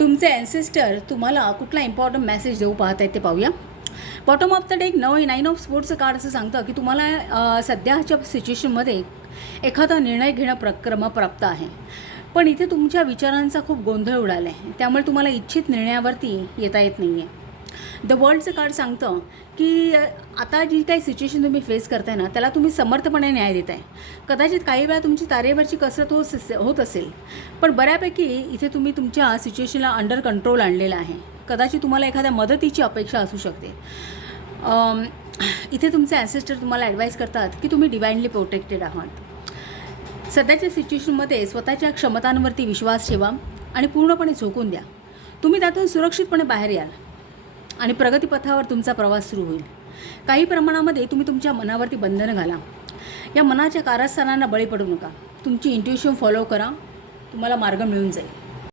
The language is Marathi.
तुमचे ॲन्सेस्टर तुम्हाला कुठला इम्पॉर्टंट मेसेज देऊ पाहत आहेत ते पाहूया. Bottom of the deck 9 of स्पोर्ट्सचं कार्ड असं सांगतं की तुम्हाला सध्याच्या सिच्युएशनमध्ये एखादा निर्णय घेणं क्रमप्राप्त आहे, पण इथे तुमच्या विचारांचा खूप गोंधळ उडाला आहे, त्यामुळे तुम्हाला इच्छित निर्णयावरती येता येत नाही आहे. द वर्ल्डचं कार्ड सांगतं की आता जी काही सिच्युएशन तुम्ही फेस करताय ना, त्याला तुम्ही समर्थपणे न्याय देत आहे. कदाचित काही वेळा तुमची तारेवरची कसरत होत असेल, पण बऱ्यापैकी इथे तुम्ही तुमच्या सिच्युएशनला अंडर कंट्रोल आणलेलं आहे. कदाचित तुम्हाला एखाद्या मदतीची अपेक्षा असू शकते. इथे तुमचे ॲन्सेस्टर तुम्हाला ॲडवाईस करतात की तुम्ही डिवाइनली प्रोटेक्टेड आहात. सध्याच्या सिच्युएशनमध्ये स्वतःच्या क्षमतांवरती विश्वास ठेवा आणि पूर्णपणे झोकून द्या. तुम्ही त्यातून सुरक्षितपणे बाहेर याल आणि प्रगतीपथावर तुमचा प्रवास सुरू होईल. काही प्रमाणामध्ये तुम्ही तुमच्या मनावरती बंधनं घाला. या मनाच्या कारस्थानांना बळी पडू नका. तुमची इंट्युशन फॉलो करा, तुम्हाला मार्ग मिळून जाईल.